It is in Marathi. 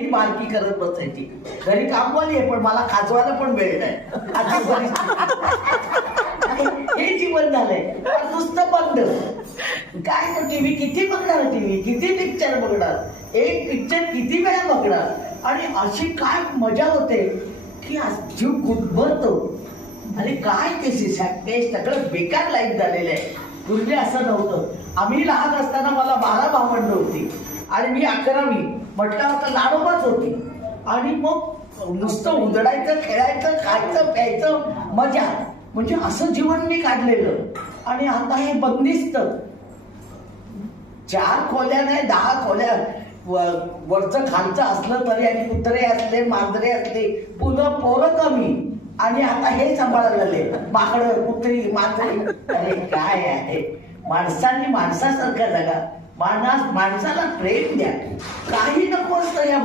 ही मालकी करत बसायची. घरी कामवाली आहे पण मला खाजवायला पण वेळ नाही अशी परिस्थिती. हे जीवन झालंय. नुसतं बंद. काय तो टीव्ही किती बघणार, टीव्ही किती पिक्चर बघणार, एक पिक्चर किती वेळा बघणार. आणि अशी काय मजा होते की जीव गुदमरतो. आणि काय ते सगळं बेकार लाईफ झालेलं आहे. पूर्वी असं नव्हतं. आम्ही लहान असताना मला 12 भावंड होती आणि मी 11वी. म्हटलं आता लाडोबाच होती. आणि मग नुसतं उधडायचं, खेळायचं, खायचं, प्यायचं, मजा. म्हणजे असं जीवन मी काढलेलं. आणि आता हे बंदिस्त. 4 खोल्या नाही 10 खोल्या, वरचं खालचं असलं तरी, आणि कुत्रे असले, मांजरे असले, पोरं कमी. आणि आता हे सांभाळायला लागले, माकडं, कुत्री, मांजरी. अरे काय आहे. माणसांनी माणसासारखा जगा. माणसाला प्रेम द्या. काही नको असतं या